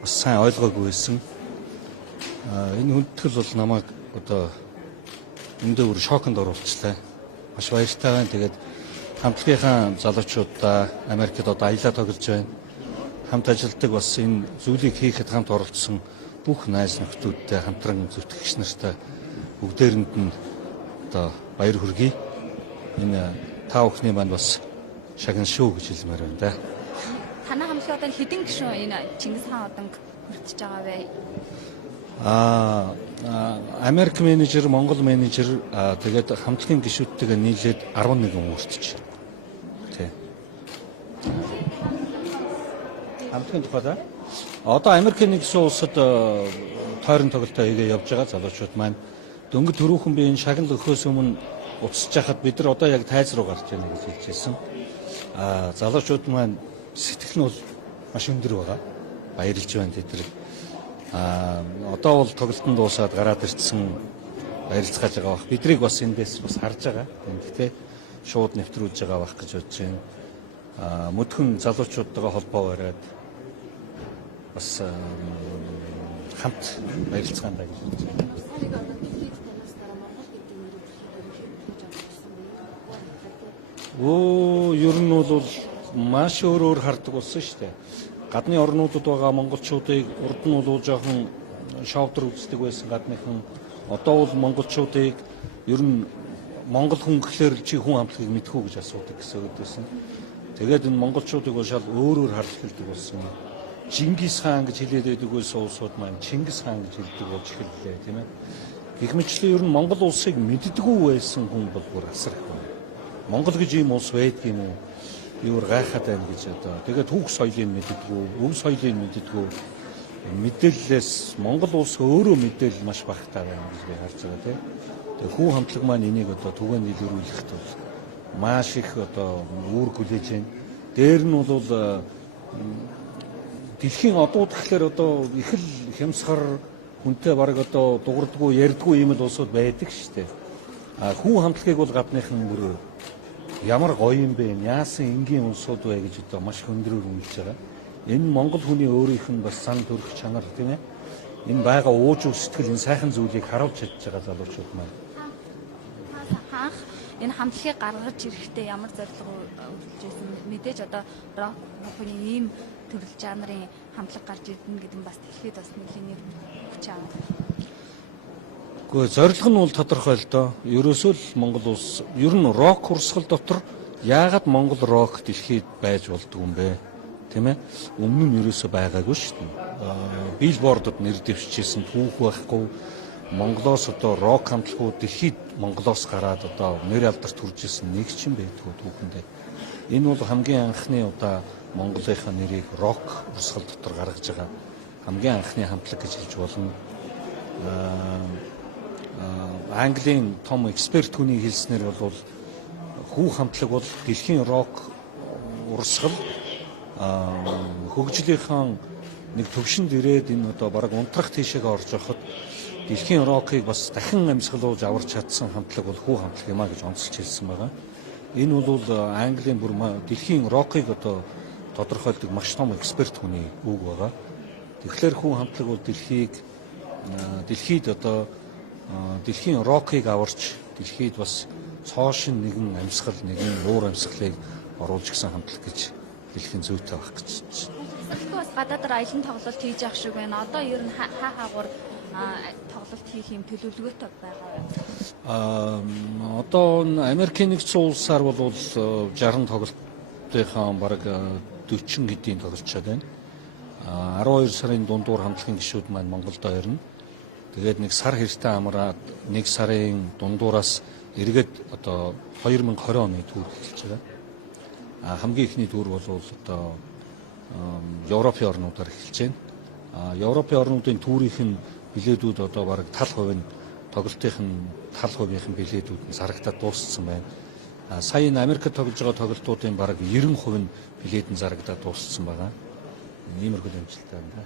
бас сайн ойлгоогүй байсан. Энэ хүндэтгэл бол намайг одоо эндээ бүр шоконд оруулчихлаа. Маш баяртай байна. Тэгээд хамтлагийнхаа залуучуудаа Америкт одоо аялал тоглож байна. Хамт ажилладаг бас энэ зүйлийг хийхэд хамт оролцсон бүх найз нөхдүүдтэй хамтран зүтгэгч нартай бүгдээрэнд нь одоо баяр хүргэе. Энэ та бүхний маань бас шагнал шүү гэж хэлмээр байна да. Танай хамтлаг одоо хэдэн гишүүн энэ Чингис хаан уданг хүртэж байгаа вэ? Америк менежер, Монгол менежер тэгээд хамтлагийн гишүүдтэйгээ нийлээд 11 хүртэж. Тий. Хамтлагийн тухайда одоо Америкийн нэгдсэн улсад тойрон тоглолтоо хийгээ явж байгаа залуучууд маань дөнгөж түрүүхэн би энэ шагнал өгөхөөс өмнө уцсаж хахад бид нар одоо яг тайз руу гарч байна гэж хэлжсэн. Залуучууд маань сэтгэл нь бол маш өндөр байгаа. Баярлж байна тэд. Одоо бол тоглолтод дуусаад гараад ирсэн баярлцгааж байгаа бах. Бидрийг бас эндээс бас харж байгаа. Гэхдээ шууд нэвтрүүлж байгаа бах гэж бодож байна. Мөдхөн залуучуудтайгаа холбоо бариад бас хамт баярлцгаандаа гэж бодож байна. Ер нь бол маш өөр хардаг болсон шүү дээ. Гадны орнуудад байгаа монголчуудыг урд нь бол жоохон шовдор үздэг байсан гадныхан. Одоо бол монголчуудыг ер нь монгол хүн гэхлээр чи хүн хамтлагийг мэдхүү гэж асуудаг гэсэн үг байсан. Тэгээд энэ монголчуудыг бол шал өөрөөр харж эхэлдэг болсон. Чингис хаан гэж хэлээд байдаг байсан улсууд маань Чингис хаан гэж хэлдэг болж эхэллээ тийм ээ. Гэх мэтлээ ер нь монгол улсыг мэддэггүй байсан хүн бол бүр асар их байна. Монгол гэж ийм улс байдаг юм уу? Юу гайхаад байна гэж одоо. Тэгээд хүүх соёлыг мэддэггүй, өв соёлыг мэддэггүй. Мэдээллээс Монгол улс өөрөө мэдээлэл маш багтаа байна гэж би харж байгаа тийм. Тэгээд хүү хамтлаг маань энийг одоо түгээн илрүүлэхэд бол маш их одоо үүрэг хүлээж байна. Дээр нь бол дэлхийн одууд гэхэлэр одоо их л хямсгар хүнтэй бараг одоо дуурдаггүй, ярьдаггүй юм л улсууд байдаг шүү дээ. Хүү хамтлагийг бол гадныхан бүр ямар гоё юм бэ? Яасан энгийн улсууд вэ гэж одоо маш хөндрөөр үнэлж байгаа. Энэ монгол хүний өөрийнх нь бас сан төрх чанар тийм ээ. Энэ байгаа уужуу сэтгэл энэ сайхан зүйлийг харуулж чадж байгаа залуучууд маань. Хаанх энэ хамтлагийг гаргаж ирэхдээ ямар зорилго өгүүлж байсан мэдээж одоо рок хүний ийм төрөл жанрын хамтлаг гарч ирдэнэ гэдэг нь бас дэлхийд бас нэлийн нэр өгч байгаа. Гэхдээ зорилго нь бол тодорхой л доо. Ерөөсөө л Монгол улс ер нь рок урсгал дотор яагаад Монгол рок дэлхийд байж болдгүй юм бэ? Тийм ээ. Өмнө нь ерөөсөө байгаагүй шүү дээ. Биллбордод нэр дэвшижсэн түүх байхгүй. Монголоос одоо рок хамтлагууд дэлхийд Монголоос гараад одоо нэр алдарт хүрж ирсэн нэг ч юм байдгүй түүхэндээ. Энэ бол хамгийн анхны удаа Монголынхаа нэрийг рок урсгал дотор гаргаж байгаа хамгийн анхны хамтлаг гэж хэлж болно. Английн том эксперт хүний хэлснээр бол хүү хамтлаг бол дэлхийн рок урсгал хөгжлийнхаа нэг төвшөнд ирээд энэ одоо бараг унтрах тийшээгээ орж явахад дэлхийн рокыг бас дахин амьсгалуулж аварч чадсан хамтлаг бол хүү хамтлаг юм а гэж онцолж хэлсэн байгаа. Энэ бол Английн бүр дэлхийн рокыг одоо тодорхойлдог маш том эксперт хүний үг байгаа. Тэгэхээр хүү хамтлаг бол дэлхийд одоо дэлхийн рокыг аварч дэлхийд бас цоошин нэгэн амьсгал, нэгэн уур амьсгалыг оруулж гисэн хамтлаг гэж хэлэх нь зүйтэй байх гэж байна. Тэгэхдээ бас гадаадаар аялын тоглолт хийж явах шиг байна. Одоо ер нь хаагуур тоглолт хийх юм төлөвлөгөөтэй байгаа юу? Одоо Америкийн нэгдсэн улсаар бол 60 тоглолтынхаа бараг 40 хэдийн тоглолцоод байна. 12 сарын дундуур хамтлагийн гишүүд маань Монголдо ирнэ. Тэгээд нэг сар хэртэ амраад нэг сарын дундуураас эргээд одоо 2020 оны түүх эхэлж байгаа. Хамгийн ихний түүр бол одоо Европын орнуудаар эхэлж байна. Европын орнуудын түүрийнх нь билетүүд одоо бараг тал хувь нь тоглолтын тал хувийнх нь билетүүд нь зарагдаад дууссан байна. Сая энэ Америкт тоглож байгаа тоглолтуудын бараг 90% нь билет нь зарагдаад дууссан байгаа. Иймэрхүү амжилттай байна.